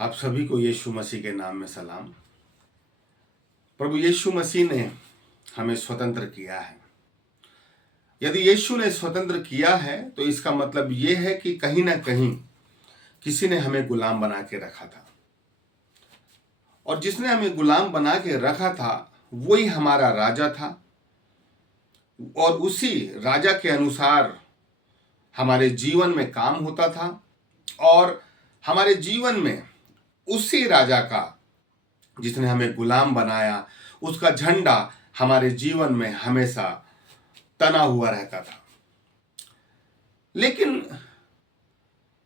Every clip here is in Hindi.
आप सभी को यीशु मसीह के नाम में सलाम। प्रभु यीशु मसीह ने हमें स्वतंत्र किया है। यदि यीशु ने स्वतंत्र किया है तो इसका मतलब यह है कि कहीं ना कहीं किसी ने हमें गुलाम बना के रखा था, और जिसने हमें गुलाम बना के रखा था वही हमारा राजा था, और उसी राजा के अनुसार हमारे जीवन में काम होता था, और हमारे जीवन में उसी राजा का, जिसने हमें गुलाम बनाया, उसका झंडा हमारे जीवन में हमेशा तना हुआ रहता था। लेकिन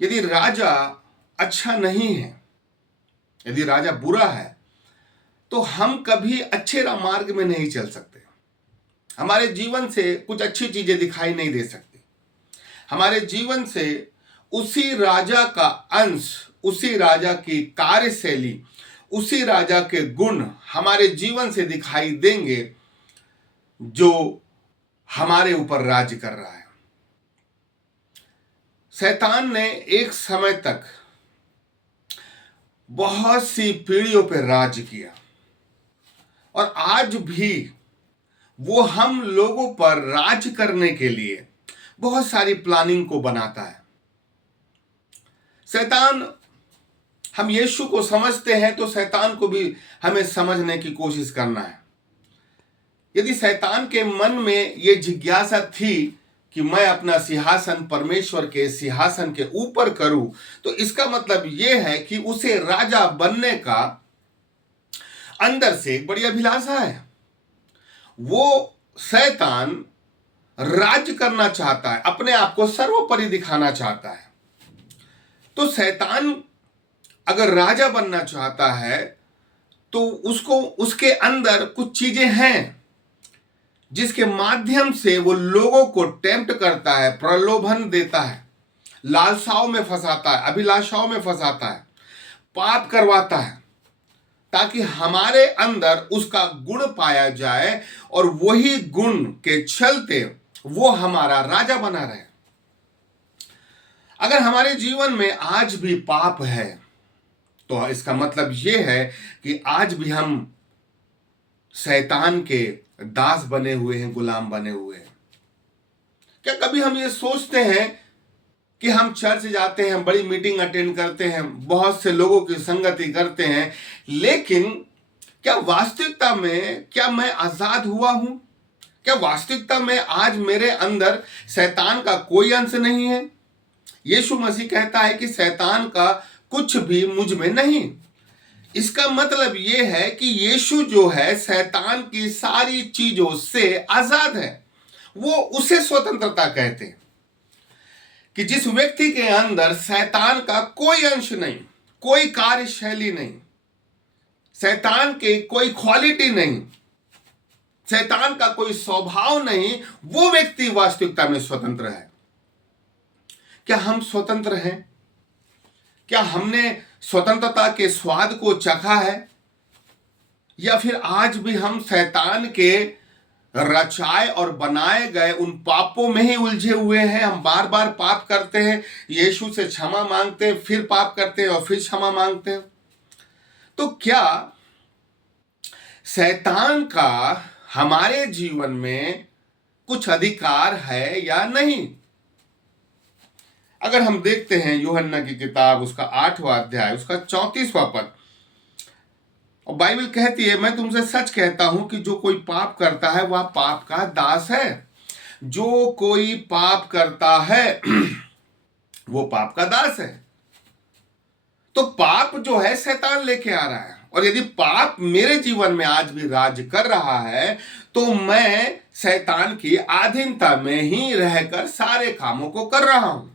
यदि राजा अच्छा नहीं है, यदि राजा बुरा है, तो हम कभी अच्छे मार्ग में नहीं चल सकते। हमारे जीवन से कुछ अच्छी चीजें दिखाई नहीं दे सकती। हमारे जीवन से उसी राजा का अंश, उसी राजा की कार्यशैली, उसी राजा के गुण हमारे जीवन से दिखाई देंगे जो हमारे ऊपर राज्य कर रहा है। शैतान ने एक समय तक बहुत सी पीढ़ियों पर राज्य किया, और आज भी वो हम लोगों पर राज करने के लिए बहुत सारी प्लानिंग को बनाता है। शैतान, हम यीशु को समझते हैं तो शैतान को भी हमें समझने की कोशिश करना है। यदि शैतान के मन में ये जिज्ञासा थी कि मैं अपना सिंहासन परमेश्वर के सिंहासन के ऊपर करूं, तो इसका मतलब यह है कि उसे राजा बनने का अंदर से एक बड़ी अभिलाषा है। वो शैतान राज्य करना चाहता है, अपने आप को सर्वोपरि दिखाना चाहता है। तो शैतान अगर राजा बनना चाहता है तो उसको, उसके अंदर कुछ चीजें हैं जिसके माध्यम से वो लोगों को टेम्प्ट करता है, प्रलोभन देता है, लालसाओं में फंसाता है, अभिलाषाओं में फंसाता है, पाप करवाता है, ताकि हमारे अंदर उसका गुण पाया जाए और वही गुण के चलते वो हमारा राजा बना रहे। अगर हमारे जीवन में आज भी पाप है तो इसका मतलब यह है कि आज भी हम शैतान के दास बने हुए हैं, गुलाम बने हुए हैं। क्या कभी हम ये सोचते हैं कि हम चर्च जाते हैं, बड़ी मीटिंग अटेंड करते हैं, बहुत से लोगों की संगति करते हैं, लेकिन क्या वास्तविकता में क्या मैं आजाद हुआ हूं? क्या वास्तविकता में आज मेरे अंदर शैतान का कोई अंश नहीं है? यीशु मसीह कहता है कि शैतान का कुछ भी मुझ में नहीं। इसका मतलब यह है कि यीशु जो है शैतान की सारी चीजों से आजाद है। वो उसे स्वतंत्रता कहते हैं कि जिस व्यक्ति के अंदर शैतान का कोई अंश नहीं, कोई कार्यशैली नहीं, शैतान की कोई क्वालिटी नहीं, शैतान का कोई स्वभाव नहीं, वो व्यक्ति वास्तविकता में स्वतंत्र है। क्या हम स्वतंत्र हैं? क्या हमने स्वतंत्रता के स्वाद को चखा है, या फिर आज भी हम शैतान के रचाए और बनाए गए उन पापों में ही उलझे हुए हैं? हम बार बार पाप करते हैं, यीशु से क्षमा मांगते हैं, फिर पाप करते हैं और फिर क्षमा मांगते हैं। तो क्या शैतान का हमारे जीवन में कुछ अधिकार है या नहीं? अगर हम देखते हैं यूहन्ना की किताब, उसका 8वां अध्याय, उसका 34वां पद, और बाइबल कहती है, मैं तुमसे सच कहता हूं कि जो कोई पाप करता है वह पाप का दास है। जो कोई पाप करता है वो पाप का दास है। तो पाप जो है शैतान लेके आ रहा है, और यदि पाप मेरे जीवन में आज भी राज कर रहा है तो मैं शैतान की अधीनता में ही रहकर सारे कामों को कर रहा हूं।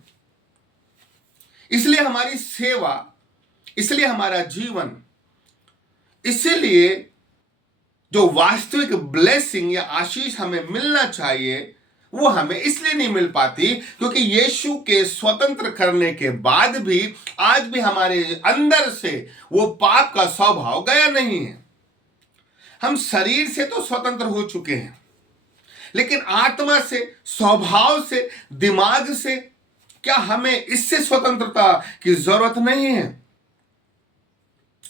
इसलिए हमारी सेवा, इसलिए हमारा जीवन, इसीलिए जो वास्तविक ब्लेसिंग या आशीष हमें मिलना चाहिए वो हमें इसलिए नहीं मिल पाती क्योंकि यीशु के स्वतंत्र करने के बाद भी आज भी हमारे अंदर से वो पाप का स्वभाव गया नहीं है। हम शरीर से तो स्वतंत्र हो चुके हैं, लेकिन आत्मा से, स्वभाव से, दिमाग से क्या हमें इससे स्वतंत्रता की जरूरत नहीं है?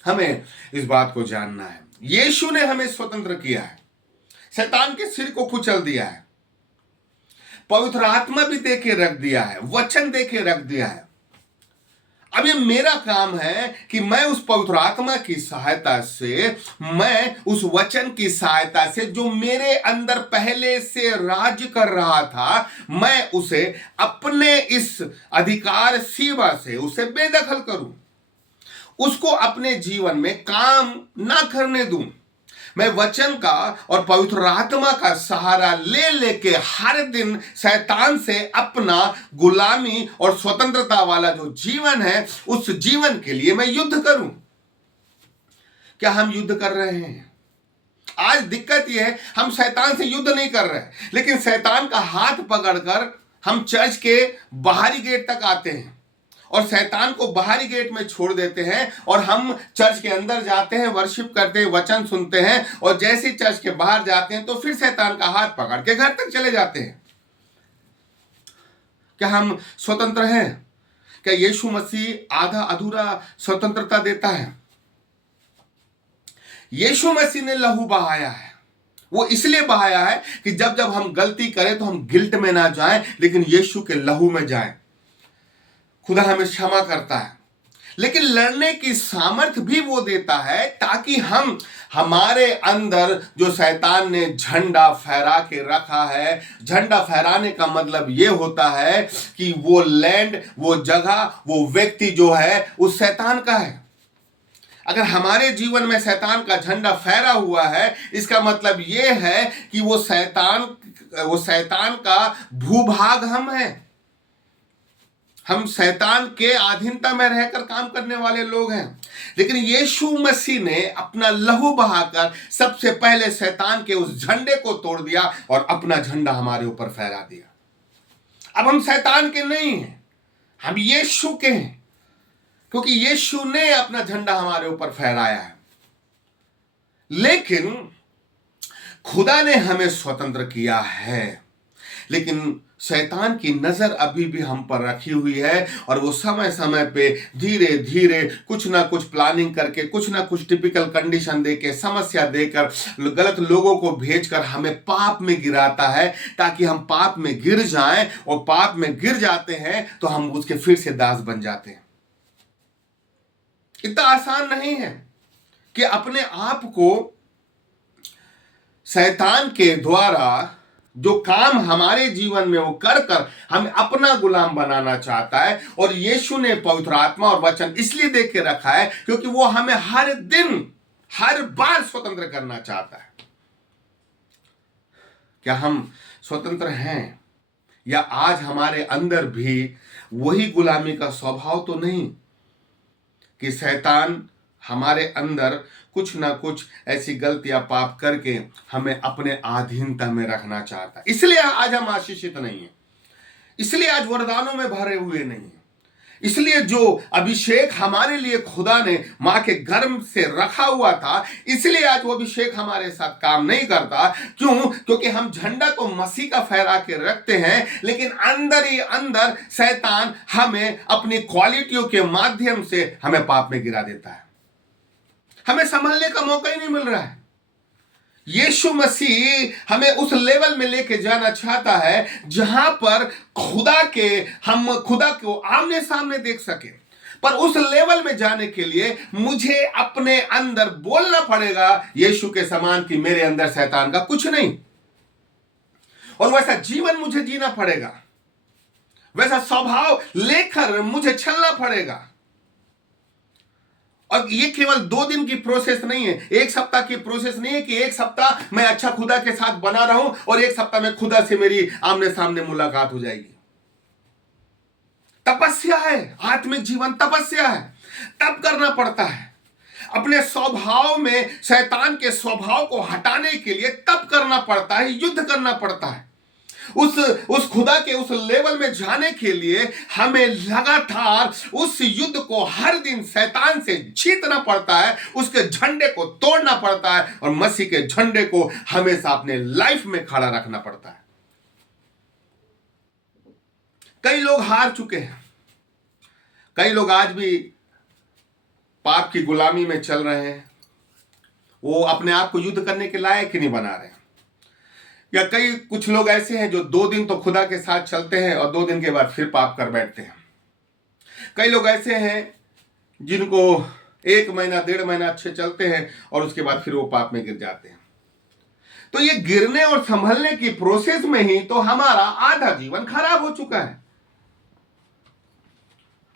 हमें इस बात को जानना है। यीशु ने हमें स्वतंत्र किया है, शैतान के सिर को कुचल दिया है, पवित्र आत्मा भी दे के रख दिया है, वचन दे के रख दिया है। अब ये मेरा काम है कि मैं उस पवित्र आत्मा की सहायता से, मैं उस वचन की सहायता से जो मेरे अंदर पहले से राज कर रहा था, मैं उसे अपने इस अधिकार सीमा से उसे बेदखल करूं, उसको अपने जीवन में काम ना करने दूं। मैं वचन का और पवित्र आत्मा का सहारा ले लेके हर दिन शैतान से अपना गुलामी और स्वतंत्रता वाला जो जीवन है, उस जीवन के लिए मैं युद्ध करूं। क्या हम युद्ध कर रहे हैं? आज दिक्कत यह है, हम शैतान से युद्ध नहीं कर रहे, लेकिन शैतान का हाथ पकड़कर हम चर्च के बाहरी गेट तक आते हैं और शैतान को बाहरी गेट में छोड़ देते हैं और हम चर्च के अंदर जाते हैं, वर्शिप करते हैं, वचन सुनते हैं, और जैसे ही चर्च के बाहर जाते हैं तो फिर शैतान का हाथ पकड़ के घर तक चले जाते हैं। क्या हम स्वतंत्र हैं? क्या यीशु मसीह आधा अधूरा स्वतंत्रता देता है? यीशु मसीह ने लहू बहाया है, वो इसलिए बहाया है कि जब जब हम गलती करें तो हम गिल्ट में ना जाएं, लेकिन यीशु के लहू में जाएं। खुदा हमें क्षमा करता है, लेकिन लड़ने की सामर्थ्य भी वो देता है ताकि हम हमारे अंदर जो शैतान ने झंडा फहरा के रखा है, झंडा फहराने का मतलब ये होता है कि वो लैंड, वो जगह, वो व्यक्ति जो है उस शैतान का है। अगर हमारे जीवन में शैतान का झंडा फहरा हुआ है, इसका मतलब ये है कि वो शैतान का भूभाग हम हैं। हम शैतान के अधीनता में रहकर काम करने वाले लोग हैं। लेकिन यीशु मसीह ने अपना लहू बहाकर सबसे पहले शैतान के उस झंडे को तोड़ दिया और अपना झंडा हमारे ऊपर फहरा दिया। अब हम शैतान के नहीं हैं, हम यीशु के हैं, क्योंकि यीशु ने अपना झंडा हमारे ऊपर फहराया है। लेकिन खुदा ने हमें स्वतंत्र किया है, लेकिन शैतान की नजर अभी भी हम पर रखी हुई है और वो समय समय पे धीरे धीरे कुछ ना कुछ प्लानिंग करके, कुछ ना कुछ टिपिकल कंडीशन देके, समस्या देकर, गलत लोगों को भेजकर हमें पाप में गिराता है, ताकि हम पाप में गिर जाएं, और पाप में गिर जाते हैं तो हम उसके फिर से दास बन जाते हैं। इतना आसान नहीं है कि अपने आप को शैतान के द्वारा जो काम हमारे जीवन में वो कर कर हमें अपना गुलाम बनाना चाहता है। और यीशु ने पवित्र आत्मा और वचन इसलिए दे के रखा है क्योंकि वो हमें हर दिन, हर बार स्वतंत्र करना चाहता है। क्या हम स्वतंत्र हैं? या आज हमारे अंदर भी वही गुलामी का स्वभाव तो नहीं कि शैतान हमारे अंदर कुछ ना कुछ ऐसी गलतियां पाप करके हमें अपने अधीनता में रखना चाहता है। इसलिए आज हम आशीषित नहीं है, इसलिए आज वरदानों में भरे हुए नहीं है, इसलिए जो अभिषेक हमारे लिए खुदा ने मां के गर्भ से रखा हुआ था, इसलिए आज वो अभिषेक हमारे साथ काम नहीं करता। क्यों? क्योंकि हम झंडा तो मसीह का फहरा के रखते हैं, लेकिन अंदर ही अंदर शैतान हमें अपनी क्वालिटियों के माध्यम से हमें पाप में गिरा देता है। हमें संभलने का मौका ही नहीं मिल रहा है। यीशु मसीह हमें उस लेवल में लेके जाना चाहता है जहां पर हम खुदा को आमने सामने देख सके। पर उस लेवल में जाने के लिए मुझे अपने अंदर बोलना पड़ेगा यीशु के समान कि मेरे अंदर शैतान का कुछ नहीं, और वैसा जीवन मुझे जीना पड़ेगा, वैसा स्वभाव लेकर मुझे चलना पड़ेगा। और ये केवल 2 दिन की प्रोसेस नहीं है, 1 सप्ताह की प्रोसेस नहीं है कि 1 सप्ताह मैं अच्छा खुदा के साथ बना रहूं और 1 सप्ताह में खुदा से मेरी आमने सामने मुलाकात हो जाएगी। तपस्या है, आत्मिक जीवन तपस्या है, तब करना पड़ता है। अपने स्वभाव में शैतान के स्वभाव को हटाने के लिए तब करना पड़ता है, युद्ध करना पड़ता है। उस खुदा के उस लेवल में जाने के लिए हमें लगातार उस युद्ध को हर दिन शैतान से जीतना पड़ता है, उसके झंडे को तोड़ना पड़ता है और मसीह के झंडे को हमेशा अपने लाइफ में खड़ा रखना पड़ता है। कई लोग हार चुके हैं, कई लोग आज भी पाप की गुलामी में चल रहे हैं, वो अपने आप को युद्ध करने के लायक ही नहीं बना रहे। या कुछ लोग ऐसे हैं जो 2 दिन तो खुदा के साथ चलते हैं और 2 दिन के बाद फिर पाप कर बैठते हैं। कई लोग ऐसे हैं जिनको 1 महीना 1.5 महीना अच्छे चलते हैं और उसके बाद फिर वो पाप में गिर जाते हैं। तो ये गिरने और संभलने की प्रोसेस में ही तो हमारा आधा जीवन खराब हो चुका है।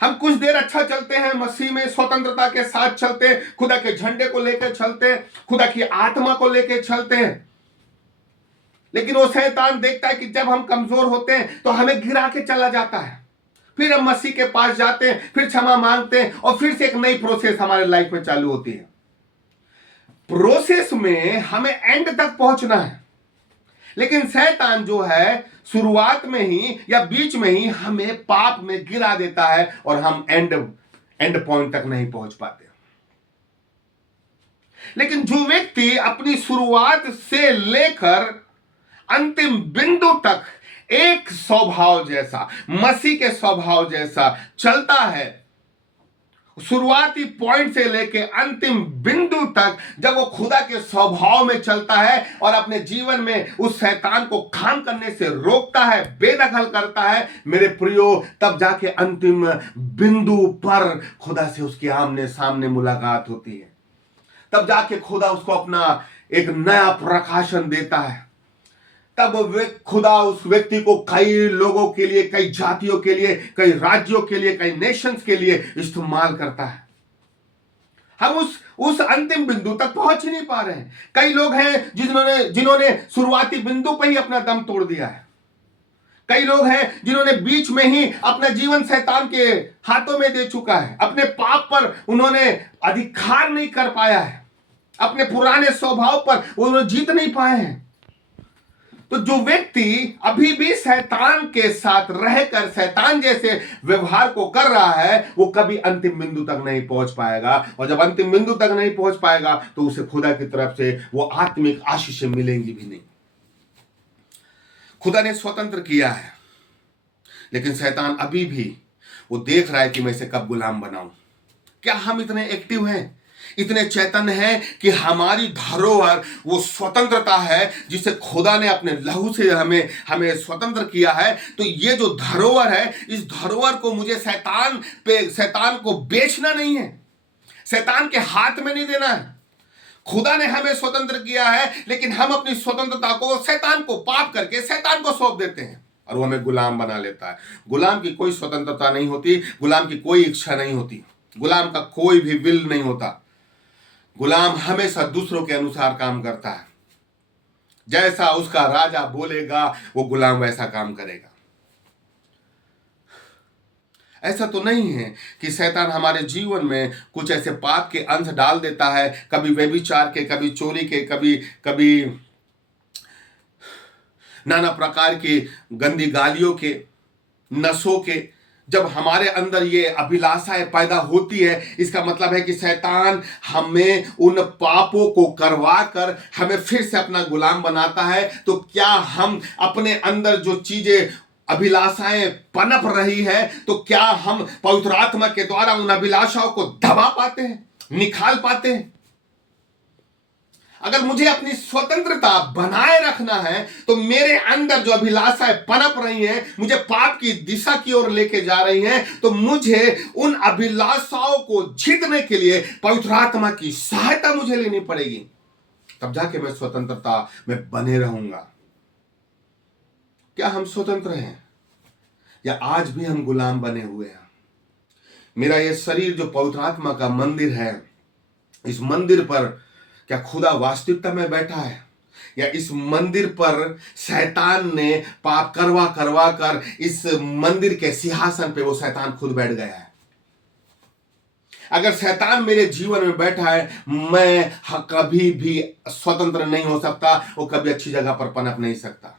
हम कुछ देर अच्छा चलते हैं, मसीह में स्वतंत्रता के साथ चलते हैं, खुदा के झंडे को लेकर चलते हैं, खुदा की आत्मा को लेकर चलते हैं, लेकिन वो शैतान देखता है कि जब हम कमजोर होते हैं तो हमें गिरा के चला जाता है। फिर हम मसीह के पास जाते हैं, फिर क्षमा मांगते हैं और फिर से एक नई प्रोसेस हमारे लाइफ में चालू होती है। प्रोसेस में हमें एंड तक पहुंचना है, लेकिन शैतान जो है शुरुआत में ही या बीच में ही हमें पाप में गिरा देता है और हम एंड पॉइंट तक नहीं पहुंच पाते। लेकिन जो व्यक्ति अपनी शुरुआत से लेकर अंतिम बिंदु तक एक स्वभाव जैसा, मसीह के स्वभाव जैसा चलता है, शुरुआती पॉइंट से लेकर अंतिम बिंदु तक जब वो खुदा के स्वभाव में चलता है और अपने जीवन में उस शैतान को काम करने से रोकता है, बेदखल करता है, मेरे प्रियो, तब जाके अंतिम बिंदु पर खुदा से उसकी आमने सामने मुलाकात होती है। तब जाके खुदा उसको अपना एक नया प्रकाशन देता है। तब खुदा उस व्यक्ति को कई लोगों के लिए, कई जातियों के लिए, कई राज्यों के लिए, कई नेशंस के लिए इस्तेमाल करता है। हम उस अंतिम बिंदु तक पहुंच ही नहीं पा रहे हैं। कई लोग हैं जिन्होंने शुरुआती बिंदु पर ही अपना दम तोड़ दिया है। कई लोग हैं जिन्होंने बीच में ही अपना जीवन शैतान के हाथों में दे चुका है। अपने पाप पर उन्होंने अधिकार नहीं कर पाया है, अपने पुराने स्वभाव पर उन्होंने जीत नहीं पाए हैं। तो जो व्यक्ति अभी भी शैतान के साथ रहकर शैतान जैसे व्यवहार को कर रहा है, वो कभी अंतिम बिंदु तक नहीं पहुंच पाएगा। और जब अंतिम बिंदु तक नहीं पहुंच पाएगा तो उसे खुदा की तरफ से वो आत्मिक आशीषें मिलेंगी भी नहीं। खुदा ने स्वतंत्र किया है, लेकिन शैतान अभी भी वो देख रहा है कि मैं इसे कब गुलाम बनाऊं। क्या हम इतने एक्टिव हैं, इतने चैतन्य हैं कि हमारी धरोहर वो स्वतंत्रता है जिसे खुदा ने अपने लहू से हमें स्वतंत्र किया है। तो ये जो धरोहर है, इस धरोहर को मुझे शैतान को बेचना नहीं है, शैतान के हाथ में नहीं देना है। खुदा ने हमें स्वतंत्र किया है, लेकिन हम अपनी स्वतंत्रता को शैतान को पाप करके शैतान को सौंप देते हैं और वो हमें गुलाम बना लेता है। गुलाम की कोई स्वतंत्रता नहीं होती, गुलाम की कोई इच्छा नहीं होती, गुलाम का कोई भी विल नहीं होता। गुलाम हमेशा दूसरों के अनुसार काम करता है। जैसा उसका राजा बोलेगा वो गुलाम वैसा काम करेगा। ऐसा तो नहीं है कि शैतान हमारे जीवन में कुछ ऐसे पाप के अंश डाल देता है, कभी व्यभिचार के, कभी चोरी के, कभी नाना प्रकार की गंदी गालियों के, नशों के। जब हमारे अंदर ये अभिलाषाएं पैदा होती है, इसका मतलब है कि शैतान हमें उन पापों को करवा कर हमें फिर से अपना गुलाम बनाता है। तो क्या हम अपने अंदर जो चीजें अभिलाषाएं पनप रही है, तो क्या हम पवित्र आत्मा के द्वारा उन अभिलाषाओं को दबा पाते हैं, निकाल पाते हैं? अगर मुझे अपनी स्वतंत्रता बनाए रखना है तो मेरे अंदर जो अभिलाषाएं पनप रही हैं, मुझे पाप की दिशा की ओर लेके जा रही हैं, तो मुझे उन अभिलाषाओं को जीतने के लिए पवित्र आत्मा की सहायता मुझे लेनी पड़ेगी। तब जाके मैं स्वतंत्रता में बने रहूंगा। क्या हम स्वतंत्र हैं या आज भी हम गुलाम बने हुए हैं? मेरा यह शरीर जो पवित्र आत्मा का मंदिर है, इस मंदिर पर क्या खुदा वास्तविकता में बैठा है, या इस मंदिर पर शैतान ने पाप करवा करवा कर इस मंदिर के सिंहासन पे वो शैतान खुद बैठ गया है? अगर शैतान मेरे जीवन में बैठा है, मैं कभी भी स्वतंत्र नहीं हो सकता, वो कभी अच्छी जगह पर पनप नहीं सकता।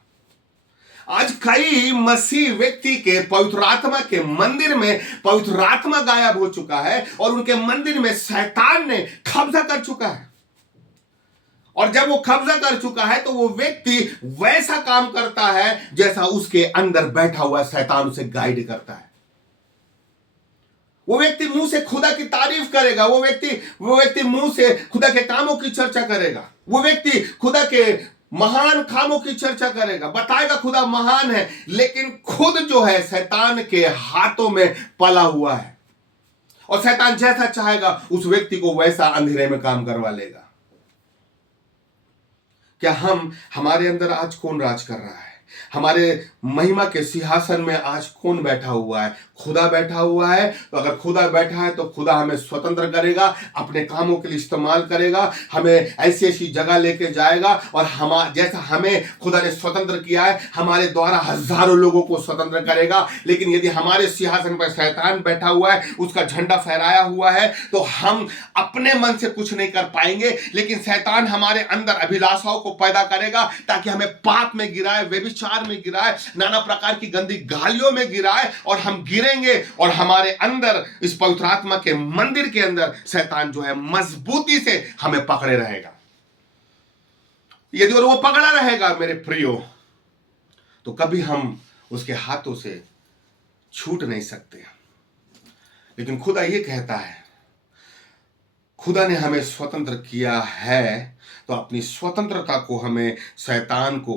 आज कई मसीह व्यक्ति के पवित्र आत्मा के मंदिर में पवित्र आत्मा गायब हो चुका है और उनके मंदिर में शैतान ने कब्जा कर चुका है। और जब वो कब्जा कर चुका है तो वो व्यक्ति वैसा काम करता है जैसा उसके अंदर बैठा हुआ शैतान उसे गाइड करता है। वो व्यक्ति मुंह से खुदा की तारीफ करेगा, वो व्यक्ति मुंह से खुदा के कामों की चर्चा करेगा, वो व्यक्ति खुदा के महान कामों की चर्चा करेगा, बताएगा खुदा महान है, लेकिन खुद जो है शैतान के हाथों में पला हुआ है और शैतान जैसा चाहेगा उस व्यक्ति को वैसा अंधेरे में काम करवा लेगा। क्या हमारे अंदर आज कौन राज कर रहा है? हमारे महिमा के सिंहासन में आज कौन बैठा हुआ है? खुदा बैठा हुआ है। तो अगर खुदा बैठा है तो खुदा हमें स्वतंत्र करेगा, अपने कामों के लिए इस्तेमाल करेगा, हमें ऐसी ऐसी जगह लेके जाएगा और जैसा हमें खुदा ने स्वतंत्र किया है हमारे द्वारा हजारों लोगों को स्वतंत्र करेगा। लेकिन यदि हमारे सिंहासन पर शैतान बैठा हुआ है, उसका झंडा फहराया हुआ है, तो हम अपने मन से कुछ नहीं कर पाएंगे। लेकिन शैतान हमारे अंदर अभिलाषाओं को पैदा करेगा ताकि हमें पाप में गिराए, व्यभिचार में गिराए, नाना प्रकार की गंदी गालियों में गिराए और हम गिरेंगे और हमारे अंदर इस पवित्र आत्मा के मंदिर के अंदर शैतान जो है मजबूती से हमें पकड़े रहेगा। यदि और वो पकड़ा रहेगा मेरे प्रियो, तो कभी हम उसके हाथों से छूट नहीं सकते। लेकिन खुदा ये कहता है, खुदा ने हमें स्वतंत्र किया है, तो अपनी स्वतंत्रता को हमें शैतान को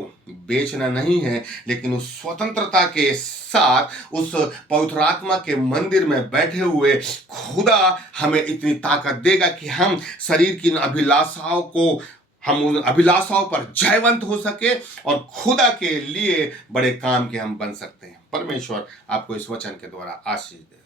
बेचना नहीं है, लेकिन उस स्वतंत्रता के साथ उस पवित्र आत्मा के मंदिर में बैठे हुए खुदा हमें इतनी ताकत देगा कि हम शरीर की अभिलाषाओं को, हम उन अभिलाषाओं पर जयवंत हो सके और खुदा के लिए बड़े काम के हम बन सकते हैं। परमेश्वर आपको इस वचन के द्वारा आशीष दे।